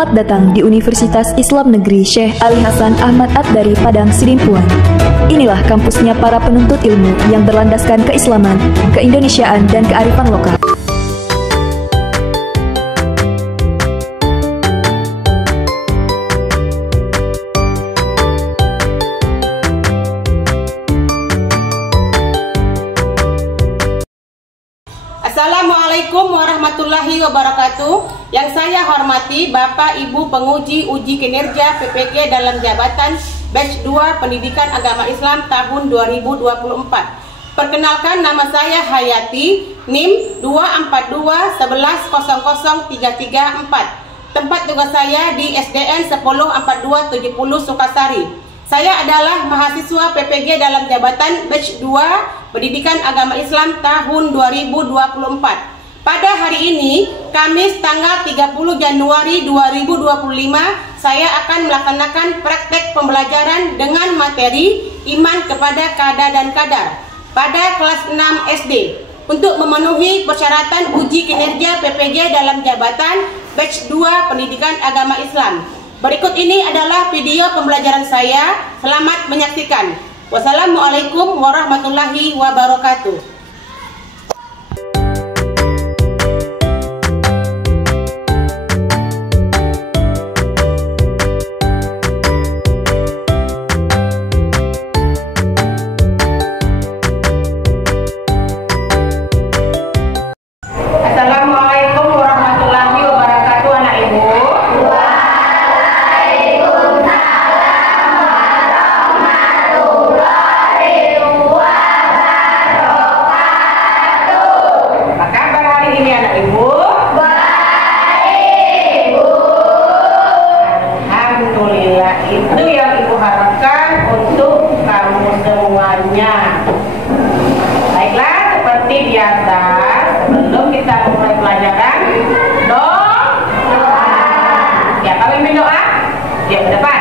Selamat datang di Universitas Islam Negeri Syekh Ali Hasan Ahmad At-Dari Padang Sidimpuan. Inilah kampusnya para penuntut ilmu yang berlandaskan keislaman, keindonesiaan, dan kearifan lokal. Assalamualaikum warahmatullahi wabarakatuh. Yang saya hormati Bapak Ibu penguji uji kinerja PPG dalam jabatan Batch 2 Pendidikan Agama Islam tahun 2024. Perkenalkan, nama saya Hayati, NIM 24211000334. Tempat tugas saya di SDN 104270 Sukasari. Saya adalah mahasiswa PPG dalam jabatan Batch 2 Pendidikan Agama Islam tahun 2024. Pada hari ini, Kamis tanggal 30 Januari 2025, saya akan melaksanakan praktek pembelajaran dengan materi iman kepada kada dan kadar pada kelas 6 SD untuk memenuhi persyaratan uji kinerja PPG dalam jabatan Batch 2 Pendidikan Agama Islam. Berikut ini adalah video pembelajaran saya. Selamat menyaksikan. Wassalamualaikum warahmatullahi wabarakatuh. Itu yang Ibu harapkan untuk kamu semuanya. Baiklah, seperti biasa, sebelum kita mulai pelajaran, doa. Ya, kami berdoa. Ya, ke depan.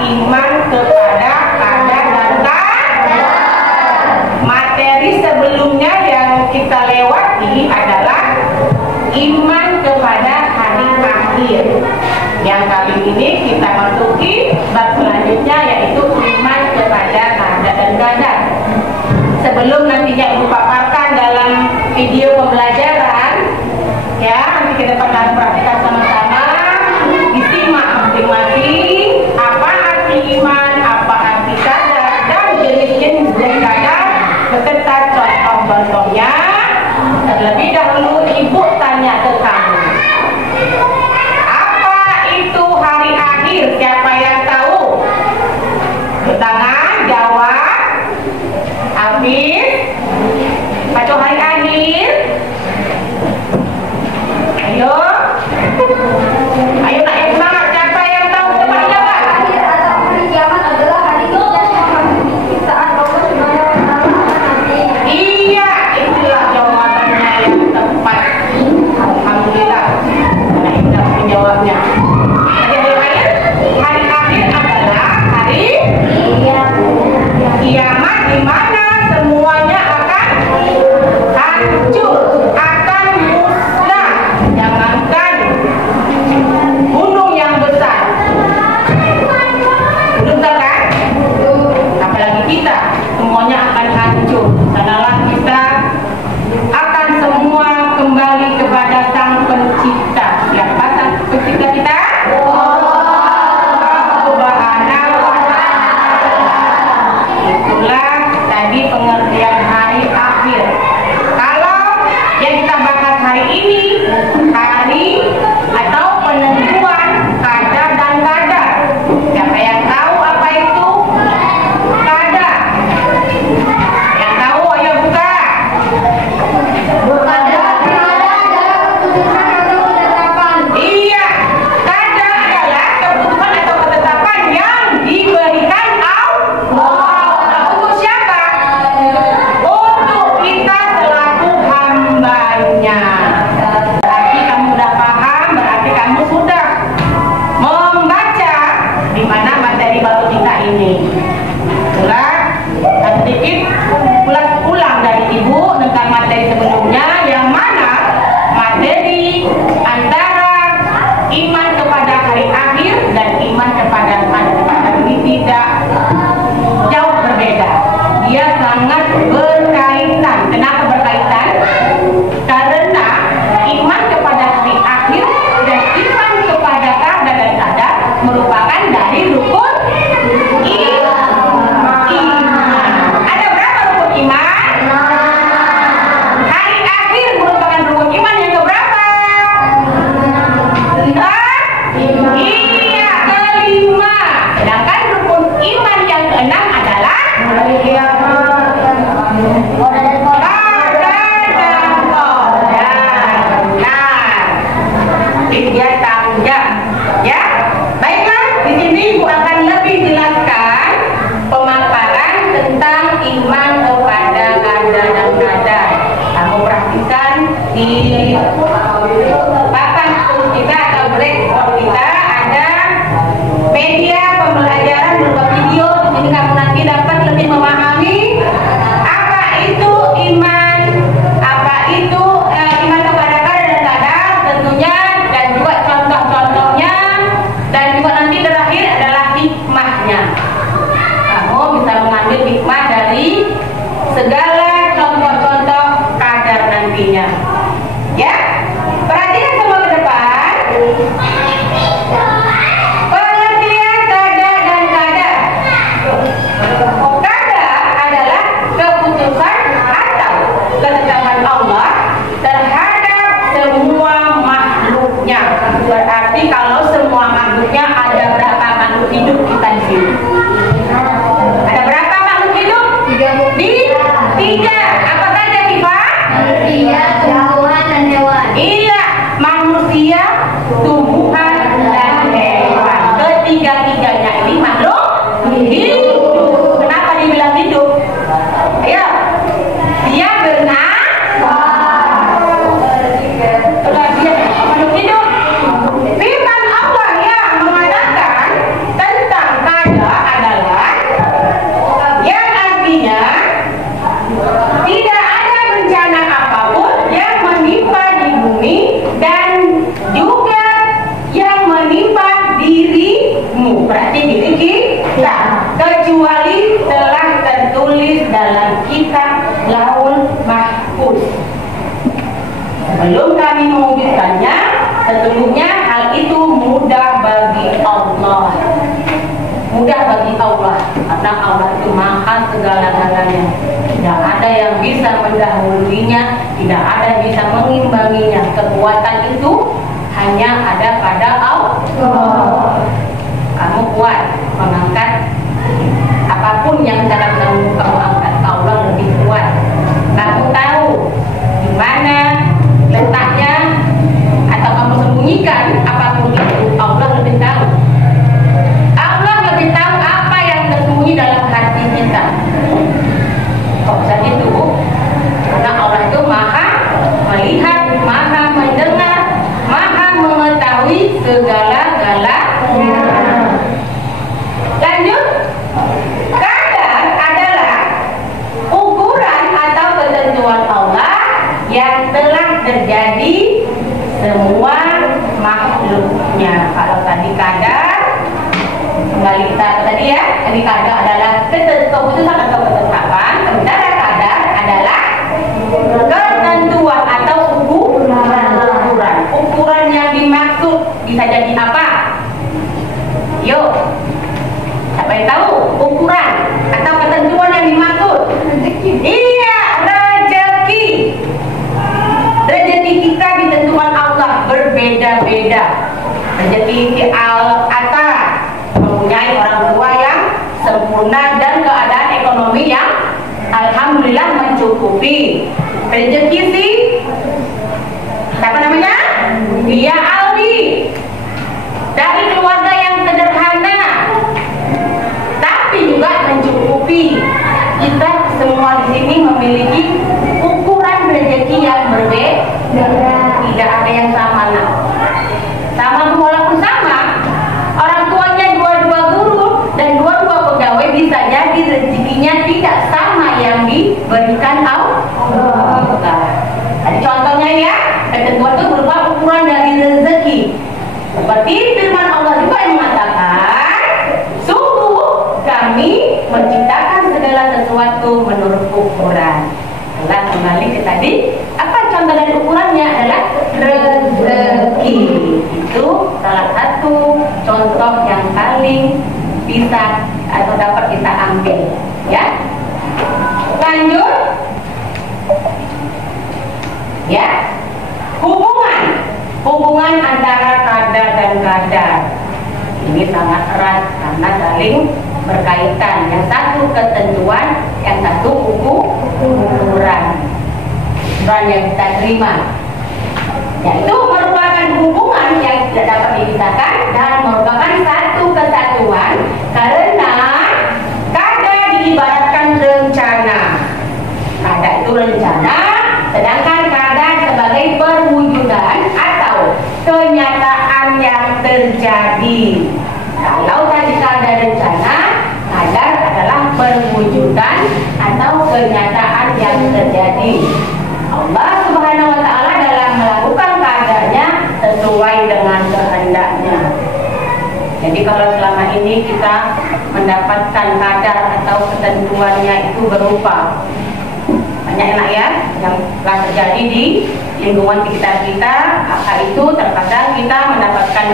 iman kepada qadar dan qadar. Materi sebelumnya yang kita lewati adalah iman kepada hari akhir. Yang kali ini kita masuki bab selanjutnya, yaitu iman kepada qadar dan qadar. Sebelum nantinya Ibu paparkan dalam video pembelajaran, ya, nanti kita akan praktikkan sama-sama, disimak masing-masing apa arti iman, apa arti qadar, dan jenis-jenis dari qadar beserta contoh-contohnya. Terlebih dahulu Ibu tanya ke kamu, apa itu hari akhir? Siapa yang tahu? Tangan, jawab. Hafiz, baca hari akhir. Ayo, ayo nak yang semangat. Siapa yang tahu? Cepat jawab. Akhir atau hari kiamat adalah hari saat Allah Subhanahu wa Ta'ala nanti. Iya, itulah jawabannya yang tepat. Alhamdulillah. Nah, kita menjawabnya. Jadi hari akhir adalah hari kiamat, di mana semuanya akan hancur, akan musnah. Jangankan gunung yang besar, gunung kan? Apalagi kita, semuanya akan hancur. Sanalah kita akan semua kembali kepada Sang Pencipta. Siapa Sang Pencipta kita? Itulah tadi pengertian hari akhir. Kalau yang kita bahas hari ini, hari atau penentuan qadar dan qadar. Siapa yang tahu apa itu qadar? Yang tahu ayo buka. Iya, qadar adalah keputusan atau ketetapan yang diberikan Allah. Untuk siapa? Untuk kita selaku hambanya. Berarti kamu sudah paham, berarti kamu sudah membaca di mana materi baru kita ini. Itulah sedikit ulang dari Ibu tentang materi sebelumnya, yang mana materi antara iman kepada hari akhir dan iman kepada qadar ini tidak jauh berbeda. Dia sangat berkaitan. Kenapa berkaitan? Karena iman kepada hari akhir dan iman kepada qadar dan qadar merupakan dari rukun iman. Ada berapa rukun iman? Hari akhir merupakan rukun iman yang keberapa? Iya, kelima. Sedangkan rukun iman yang keenam adalah dia tanggap, ya. Baiklah, di sini Ibu akan lebih jelaskan pemaparan tentang iman kepada qadar dan qadar. Kamu perhatikan di papan tulis kita atau blackboard kita ada media pembelajaran berupa video. Di sini kamu nanti dapat lebih memahami apa itu iman, apa itu iman kepada qadar dan qadar tentunya, dan juga contoh-contohnya, dan juga nanti terakhir adalah hikmahnya. Kamu bisa mengambil hikmah dari segala contoh-contoh qadar nantinya. Ya, perhatikan semua ke depan. Pengertian qadar dan qadar. Qadar adalah keputusan atau ketetapan Allah terhadap semua makhluknya. Berarti kalau semua makhluknya, ada berapa makhluk hidup kita di sini? Ada berapa makhluk hidup? Tiga. Apa saja, Tifa? Manusia, tumbuhan, dan hewan. Iya, manusia, tumbuhan, dan hewan. Ketiga-tiganya ini makhluk hidup. Kenapa dibilang hidup? Ayo, dia bernafas. Dia makhluk hidup. Firman Allah yang mengatakan tentang qadar kita, kecuali telah tertulis dalam kitab Lauhul Mahfuz. Sebelum kami mewujudkannya, sesungguhnya hal itu mudah bagi Allah. Mudah bagi Allah, karena Allah itu maha segala-galanya. Tidak ada yang bisa mendahuluinya, tidak ada yang bisa mengimbanginya. Kekuatan itu hanya ada pada Allah. Kamu kuat mengangkat apapun yang dalam kamu angkat, Allah lebih kuat. Kamu tahu di mana letaknya atau kamu sembunyikan apapun itu, Allah lebih tahu. Allah lebih tahu apa yang tersembunyi dalam hati kita. Kok bisa gitu? Karena Allah itu maha melihat, maha mendengar, maha mengetahui segala-galanya. Lanjut, kadar adalah ukuran atau ketentuan Allah yang telah terjadi semua makhluknya. Kalau tadi kadar, kembali kita tadi ya, jadi kadar adalah keputusan atau ketetapan, sementara kadar adalah ketentuan atau ukuran. Ukuran yang dimaksud bisa jadi apa? Yuk, siapa yang tahu ukuran atau ketentuan yang dimaksud? Iya, rezeki. Rezeki kita ditentukan Allah berbeda-beda. Rezeki si Al-Ata mempunyai orang tua yang sempurna dan keadaan ekonomi yang alhamdulillah mencukupi. Rezeki si siapa namanya? Dia Aldi, dari keluarga yang sederhana tapi juga mencukupi. Kita semua di sini memiliki ukuran rezeki yang berbeda, tidak ada yang sama. Sama walaupun sama, orang tuanya dua-dua guru dan dua-dua pegawai, bisa jadi rezekinya tidak sama yang diberikan Allah. Jadi contohnya ya, ketentuan itu berupa ukuran dari rezeki. Seperti firman Allah juga yang mengatakan, sungguh kami menciptakan segala sesuatu menurut ukuran. Setelah kembali ke tadi, apa contoh dari ukurannya adalah rezeki. Itu salah satu contoh yang paling bisa atau dapat kita ambil, ya. Lanjut, ya. Hubungan antara kadar dan kadar ini sangat erat karena saling berkaitan. Yang satu ketentuan, yang satu ukuran yang kita terima. Yaitu merupakan hubungan yang tidak dapat dipisahkan dan merupakan satu kesatuan, karena kadar diibaratkan rencana. Kadar itu rencana, sedangkan kadar sebagai perwujudan atau kenyataan yang terjadi. Kalau tadi kadar rencana, kadar adalah perwujudan atau kenyataan yang terjadi. Allah Subhanahu wa Ta'ala dalam melakukan kadarnya sesuai dengan kehendaknya. Jadi kalau selama ini kita mendapatkan kadar atau ketentuannya itu berupa banyak enak ya yang telah terjadi di lingkungan sekitar kita, maka itu terkadang kita mendapatkan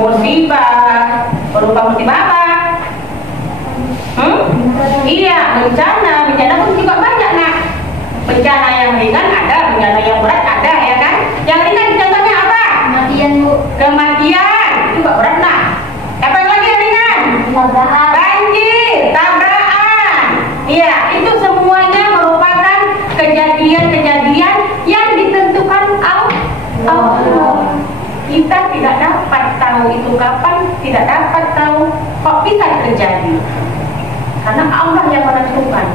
musibah. Berupa musibah apa? Iya, bencana pun juga banyak nak. Bencana yang ringan ada, bencana yang berat ada, ya kan? Yang ringan contohnya apa? Kematian, Bu. Kematian, itu gak berat nak. Apa yang lagi yang ringan? Tabrakan. Banjir, tabrakan. Iya, itu semuanya merupakan kejadian-kejadian yang ditentukan Allah. Kita tidak dapat tahu itu kapan, tidak dapat tahu kok bisa terjadi. Karena Allah yang menentukan.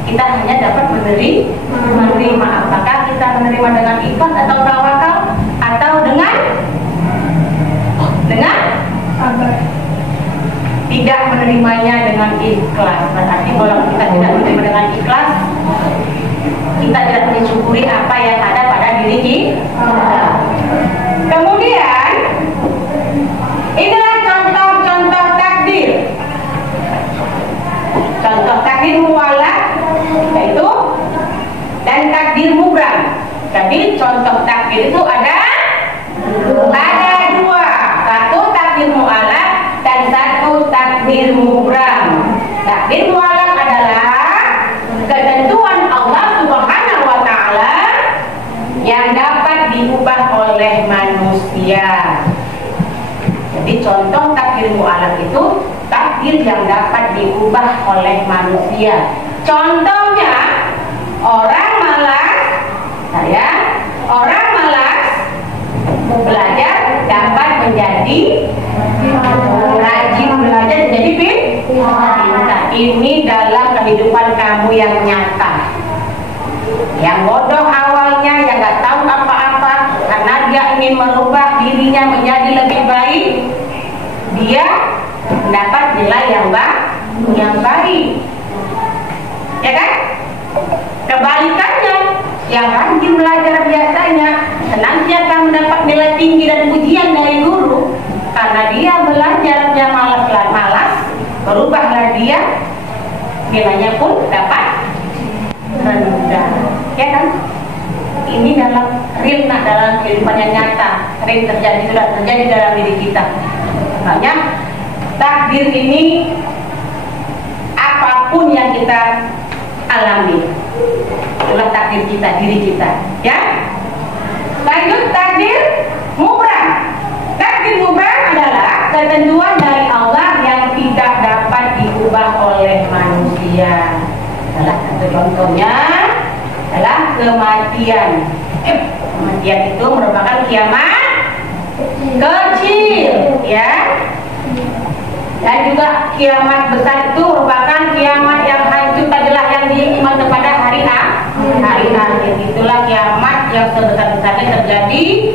Kita hanya dapat menerima. Apakah kita menerima dengan ikhlas atau tawakal, atau dengan tidak menerimanya dengan ikhlas. Berarti kalau kita tidak menerima dengan ikhlas, kita tidak mensyukuri apa yang ada pada diri kita. Kemudian inilah contoh-contoh takdir mubram. Takdir mualaf adalah ketentuan Allah Subhanahu wa Ta'ala yang dapat diubah oleh manusia. Jadi contoh takdir mualaf itu takdir yang dapat diubah oleh manusia. Contohnya orang malas, orang malas belajar dapat menjadi rajin belajar, menjadi pintar. Ini dalam kehidupan kamu yang nyata. Yang bodoh awalnya, yang nggak tahu apa-apa, karena dia ingin merubah dirinya menjadi lebih baik, dia mendapat nilai yang baik, ya kan? Kebalikannya, yang rajin belajar biasanya senantiasa mendapat nilai tinggi dan pujian dari guru, karena dia belajarnya malas, berubahlah dia, nilainya pun dapat rendah, ya kan? Ini dalam kehidupan yang nyata, sering terjadi, sudah terjadi dalam diri kita. Makanya takdir ini apapun yang kita alami, itulah takdir kita, diri kita, ya. Lanjut, takdir mubram. Takdir mubram adalah ketentuan dari Allah yang tidak dapat diubah oleh manusia. Salah satu contohnya adalah kematian. Kematian itu merupakan kiamat kecil, ya. Dan juga kiamat besar itu merupakan kiamat yang hancur, adalah yang diiman kepada hari akhir. Itulah kiamat yang sebesar-besarnya terjadi,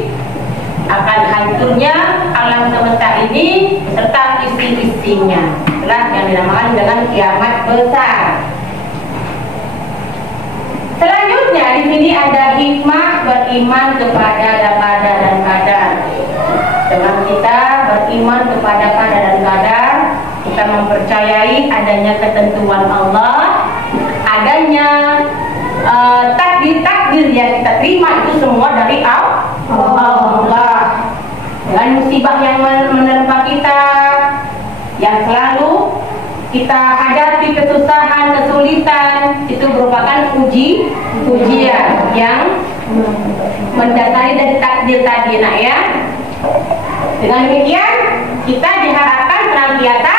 akan hancurnya alam semesta ini serta isi-isinya. Itulah yang dinamakan dengan kiamat besar. Selanjutnya di sini ada hikmah beriman kepada qada dan qadar. Dengan kita beriman kepada qada dan qadar, kita mempercayai adanya ketentuan Allah, adanya takdir-takdir yang kita terima itu semua dari Allah. Dengan musibah yang menerpa kita, yang selalu kita hadapi, kesusahan, kesulitan, itu merupakan ujian yang mendasari dari takdir tadi, nak, ya. Dengan demikian kita diharapkan senantiasa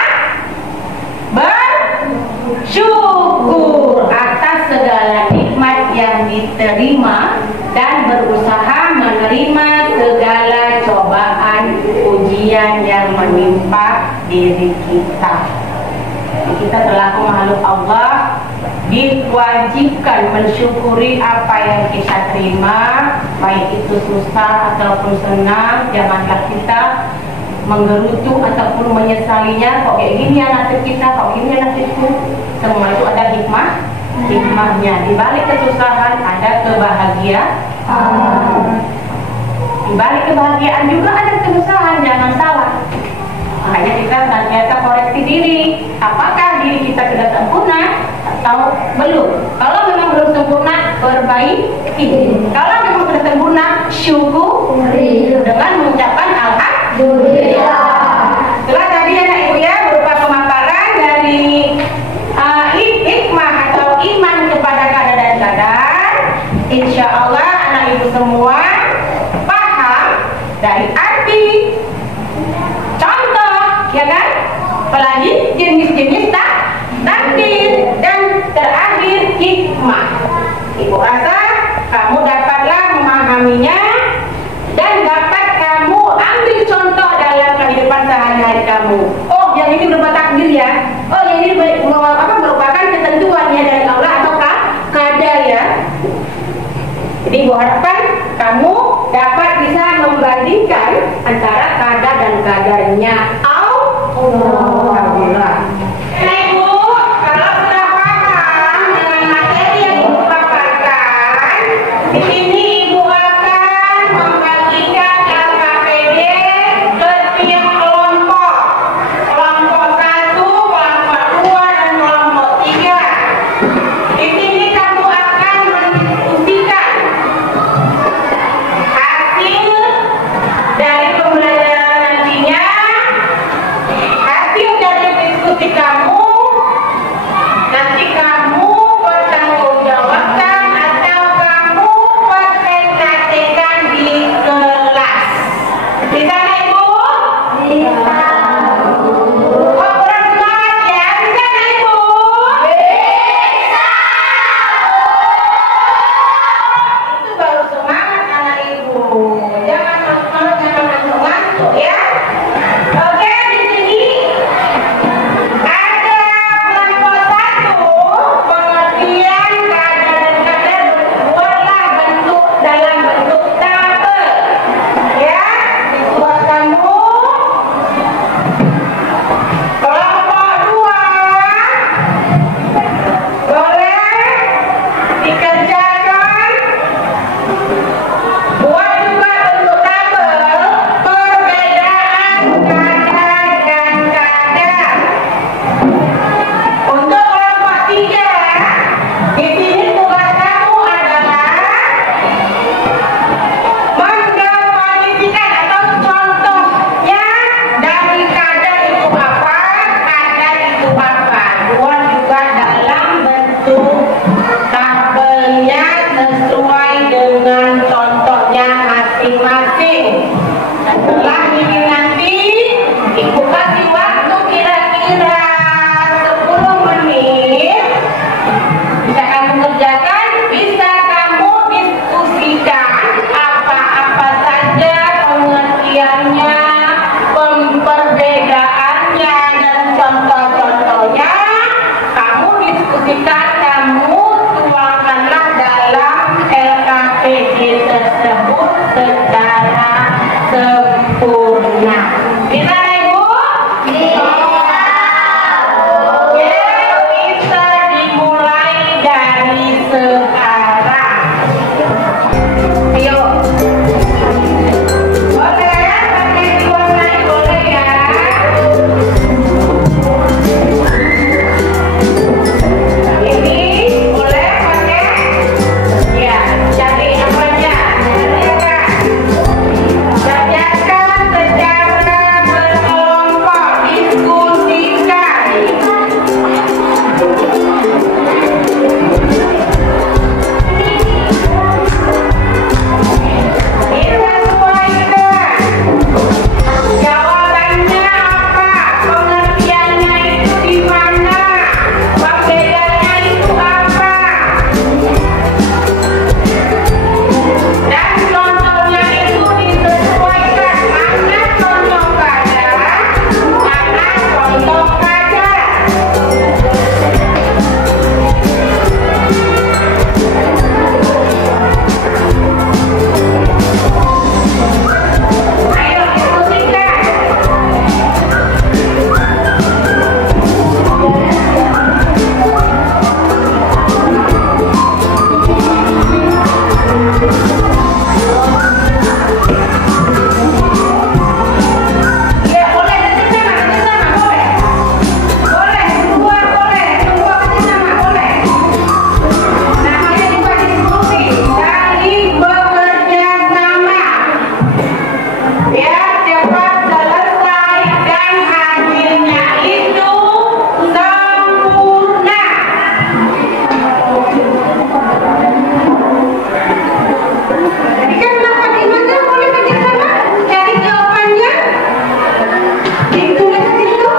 bersyukur atas segala nikmat yang diterima dan berusaha menerima segala cobaan ujian yang menimpa diri kita. Kita selaku makhluk Allah diwajibkan mensyukuri apa yang kita terima, baik itu susah ataupun senang. Janganlah kita menggerutu ataupun menyesalinya, kok kayak gini ya nasib kita, kok gini ya nasibku. Semua itu ada hikmahnya. Di balik kesusahan ada kebahagiaan. Di balik kebahagiaan juga ada kesusahan, jangan salah. Makanya kita senantiasa koreksi diri, apakah diri kita sudah sempurna atau belum. Kalau memang belum sempurna, perbaiki. Kalau memang sudah sempurna, syukuri dengan mengucapkan alhamdulillah. Setelah tadi anak ibu ya berupa pemaparan dari hikmah atau iman kepada qada dan qadar. Insya Allah anak ibu semua paham dari arti, contoh, ya kan? Apalagi jenis-jenis takdir dan terakhir hikmah. Ibu rasa kamu dapatlah memahaminya dan dapat kamu ambil contoh dalam kehidupan sehari-hari kamu. Oh, yang ini berupa takdir ya. Oh, yang ini merupakan ketentuannya dari Allah atau qada ya. Jadi ibu harapkan kamu dapat bisa membandingkan antara qada dan qadarnya. Alhamdulillah. Ibu, kalau sudah paham dengan materi yang ibu paparkan, di sini ibu akan membagikan LKPD ke tiap kelompok. Kelompok 1, kelompok 2, dan kelompok 3. Di sini kamu akan mendiskusikan hasil dari pembelajaran nantinya, hasil diskusi kamu, nanti kamu bertanggung jawabkan atau kamu presentasikan di kelas. Bisa nggak Ibu? Bisa. Kurang semangat ya, bisa nggak Ibu? Bisa. Itu baru semangat anak Ibu. Jangan ngantuk-ngantuk ya. Oke, di sini ada kelompok 1, pengertian kata dan kata berbuatlah bentuk dalam bentuk tabel. Ya, disuat kamu. Kelompok 2 boleh dikerjakan. Buat juga bentuk tabel perbedaan kata dan kata. Untuk kelompok 3, di sini tugas kamu adalah mendefinisikan atau contohnya dari kata itu apa, kata itu apa. Buat juga dalam bentuk tabelnya sesuai dengan contohnya masing-masing. Setelah ini nanti Ibu kasih waktu kira-kira 10 menit. Bisa kamu kerjakan, bisa kamu diskusikan apa-apa saja pengertiannya, perbedaannya, dan contoh-contohnya. Kamu diskusikan, kamu tuangkanlah dalam LKPD tersebut secara sempurna. Bisa nggak, Ibu? Bisa. Oke, bisa dimulai dari sekarang. Ayo. Boleh ya, pakai diwarnai boleh ya. Ini boleh pakai? Ya, cari apanya? Kerjakan secara berkelompok, diskusikan. Disesuaikan. Jawabannya apa? Pengertiannya itu di mana? Perbedaannya itu apa? Dan contohnya itu disesuaikan. Mana contoh kata, mana contoh kata. Ayo diskusikan. Ya boleh kerjasama boleh. Boleh, semua boleh, semua kerjasama boleh. Namanya juga diskusi, saling bekerja sama. Biar cepat selesai dan hasilnya itu sempurna. Jadi kan kenapa gimana boleh kerjasama? Cari jawabannya. Ditulis di situ.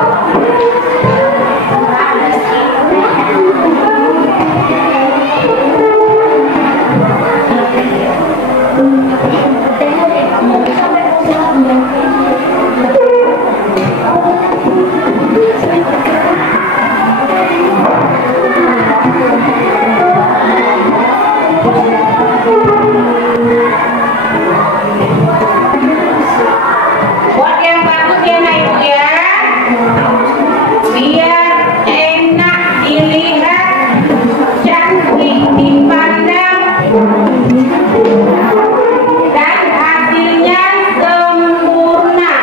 Buat yang bagus ya Nak Ibu ya. Biar enak dilihat, cantik dipandang, dan hasilnya sempurna.